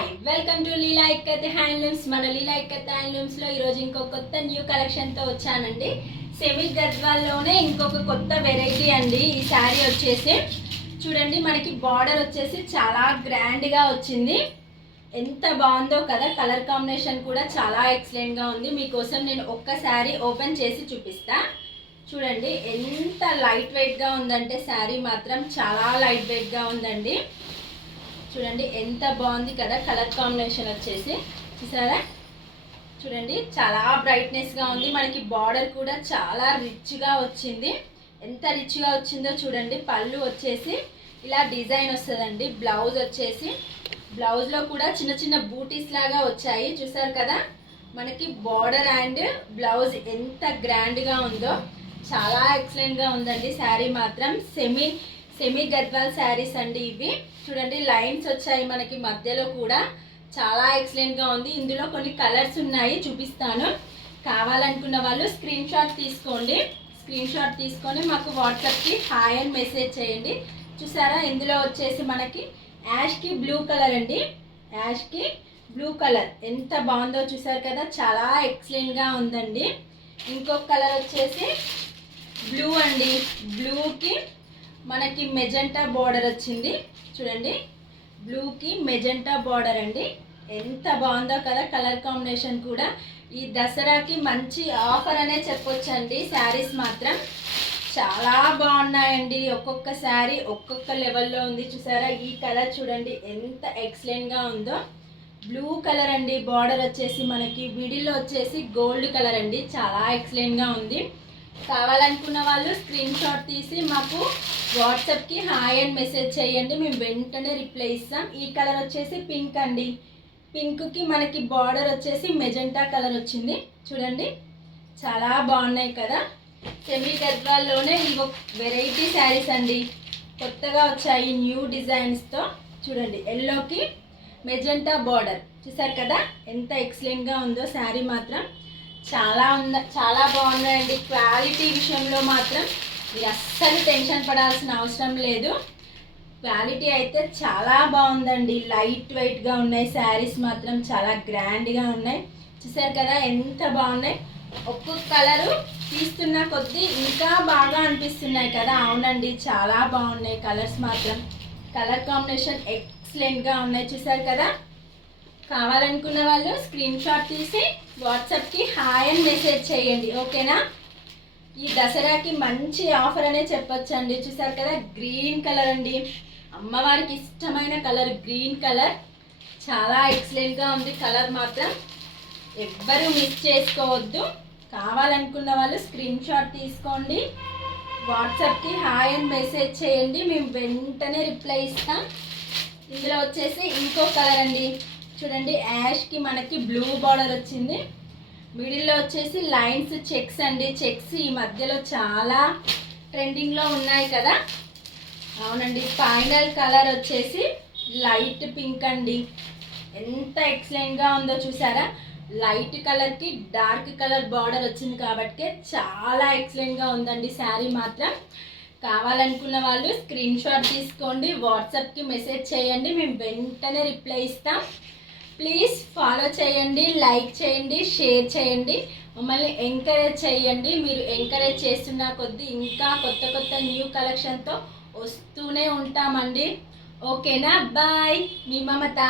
Hi welcome to Leela ikat handlooms. మన లీలా ఇక్కత్ హ్యాండ్లూమ్స్లో ఈరోజు ఇంకో కొత్త న్యూ కలెక్షన్తో వచ్చానండి. సెమీ గద్వాల్లోనే ఇంకొక కొత్త వెరైటీ అండి. ఈ శారీ వచ్చేసి చూడండి, మనకి బార్డర్ వచ్చేసి చాలా గ్రాండ్గా వచ్చింది. ఎంత బాగుందో కదా. కలర్ కాంబినేషన్ కూడా చాలా ఎక్సలెంట్గా ఉంది. మీకోసం నేను ఒక్క శారీ ఓపెన్ చేసి చూపిస్తా. చూడండి ఎంత లైట్ వెయిట్గా ఉందంటే శారీ మాత్రం చాలా లైట్ వెయిట్గా ఉందండి. చూడండి ఎంత బాగుంది కదా. కలర్ కాంబినేషన్ వచ్చేసి చూసారా, చూడండి చాలా బ్రైట్నెస్గా ఉంది. మనకి బార్డర్ కూడా చాలా రిచ్గా వచ్చింది. ఎంత రిచ్గా వచ్చిందో చూడండి. పళ్ళు వచ్చేసి ఇలా డిజైన్ వస్తుందండి. బ్లౌజ్ వచ్చేసి బ్లౌజ్లో కూడా చిన్న చిన్న బూటీస్ లాగా వచ్చాయి. చూసారు కదా, మనకి బార్డర్ అండ్ బ్లౌజ్ ఎంత గ్రాండ్గా ఉందో. చాలా ఎక్సలెంట్గా ఉందండి శారీ మాత్రం. సెమీ గద్వాల్ శారీస్ అండి ఇవి. చూడండి లైన్స్ వచ్చాయి మనకి మధ్యలో కూడా. చాలా ఎక్సలెంట్గా ఉంది. ఇందులో కొన్ని కలర్స్ ఉన్నాయి, చూపిస్తాను. కావాలనుకున్న వాళ్ళు స్క్రీన్ షాట్ తీసుకోండి. స్క్రీన్ షాట్ తీసుకొని మాకు వాట్సాప్కి హాయ్ అని మెసేజ్ చేయండి. చూసారా, ఇందులో వచ్చేసి మనకి యాష్కి బ్లూ కలర్ అండి. యాష్కి బ్లూ కలర్ ఎంత బాగుందో చూసారు కదా. చాలా ఎక్సలెంట్గా ఉందండి. ఇంకొక కలర్ వచ్చేసి బ్లూ అండి. బ్లూకి మనకి మెజెంటా బార్డర్ వచ్చింది. చూడండి బ్లూకి మెజెంటా బార్డర్ అండి. ఎంత బాగుందో కదా కలర్ కాంబినేషన్ కూడా. ఈ దసరాకి మంచి ఆఫర్ అనే చెప్పొచ్చండి. శారీస్ మాత్రం చాలా బాగున్నాయండి. ఒక్కొక్క శారీ ఒక్కొక్క లెవెల్లో ఉంది. చూసారా, ఈ కలర్ చూడండి ఎంత ఎక్సలెంట్గా ఉందో. బ్లూ కలర్ అండి. బార్డర్ వచ్చేసి మనకి మిడిల్లో వచ్చేసి గోల్డ్ కలర్ అండి. చాలా ఎక్సలెంట్గా ఉంది. కావాలనుకున్న వాళ్ళు స్క్రీన్ షాట్ తీసి మాకు వాట్సాప్కి హాయ్ అని మెసేజ్ చేయండి. మేము వెంటనే రిప్లై ఇస్తాం. ఈ కలర్ వచ్చేసి పింక్ అండి. పింక్కి మనకి బార్డర్ వచ్చేసి మెజెంటా కలర్ వచ్చింది. చూడండి చాలా బాగున్నాయి కదా. సెమీ గద్వాల్లోనే ఇవి వెరైటీ శారీస్ అండి. కొత్తగా వచ్చాయి న్యూ డిజైన్స్తో. చూడండి ఎల్లోకి మెజెంటా బార్డర్. చూసారు కదా ఎంత ఎక్సలెంట్గా ఉందో శారీ మాత్రం. చాలా బాగున్నాయండి. క్వాలిటీ విషయంలో మాత్రం మీరు అస్సలు టెన్షన్ పడాల్సిన అవసరం లేదు. క్వాలిటీ అయితే చాలా బాగుందండి. లైట్ వెయిట్గా ఉన్నాయి శారీస్ మాత్రం. చాలా గ్రాండ్గా ఉన్నాయి. చూసారు కదా ఎంత బాగున్నాయి. ఒక్కొక్క కలరు తీస్తున్న కొద్దీ ఇంకా బాగా అనిపిస్తున్నాయి కదా. అవునండి చాలా బాగున్నాయి కలర్స్ మాత్రం. కలర్ కాంబినేషన్ ఎక్సలెంట్గా ఉన్నాయి. చూసారు కదా. కావాలనుకున్న వాళ్ళు స్క్రీన్ షాట్ తీసి వాట్సాప్కి హాయ్ అని మెసేజ్ చేయండి. ఓకేనా. ఈ దసరాకి మంచి ఆఫర్ అనే చెప్పొచ్చండి. చూసారు కదా గ్రీన్ కలర్ అండి. అమ్మవారికి ఇష్టమైన కలర్ గ్రీన్ కలర్. చాలా ఎక్సలెంట్గా ఉంది కలర్ మాత్రం. ఎవ్వరూ మిస్ చేసుకోవద్దు. కావాలనుకున్న వాళ్ళు స్క్రీన్ షాట్ తీసుకోండి. వాట్సాప్కి హాయ్ అని మెసేజ్ చేయండి. మేము వెంటనే రిప్లై ఇస్తాం. ఇందులో వచ్చేసి ఇంకో కలర్ అండి. చూడండి యాష్కి మనకి బ్లూ బార్డర్ వచ్చింది. మిడిల్లో వచ్చేసి లైన్స్ చెక్స్ అండి. చెక్స్ ఈ మధ్యలో చాలా ట్రెండింగ్లో ఉన్నాయి కదా. అవునండి. ఫైనల్ కలర్ వచ్చేసి లైట్ పింక్ అండి. ఎంత ఎక్సలెంట్గా ఉందో చూసారా. లైట్ కలర్కి డార్క్ కలర్ బార్డర్ వచ్చింది కాబట్టి చాలా ఎక్సలెంట్గా ఉందండి శారీ మాత్రం. కావాలనుకున్న వాళ్ళు స్క్రీన్ షాట్ తీసుకోండి. వాట్సాప్కి మెసేజ్ చేయండి. మేము వెంటనే రిప్లై ఇస్తాం. ప్లీజ్ ఫాలో చేయండి, లైక్ చేయండి, షేర్ చేయండి. మమ్మల్ని ఎంకరేజ్ చేయండి. మీరు ఎంకరేజ్ చేస్తున్న కొద్దీ ఇంకా కొత్త కొత్త న్యూ కలెక్షన్తో వస్తూనే ఉంటామండి. ఓకేనా. బాయ్, మీ మమత.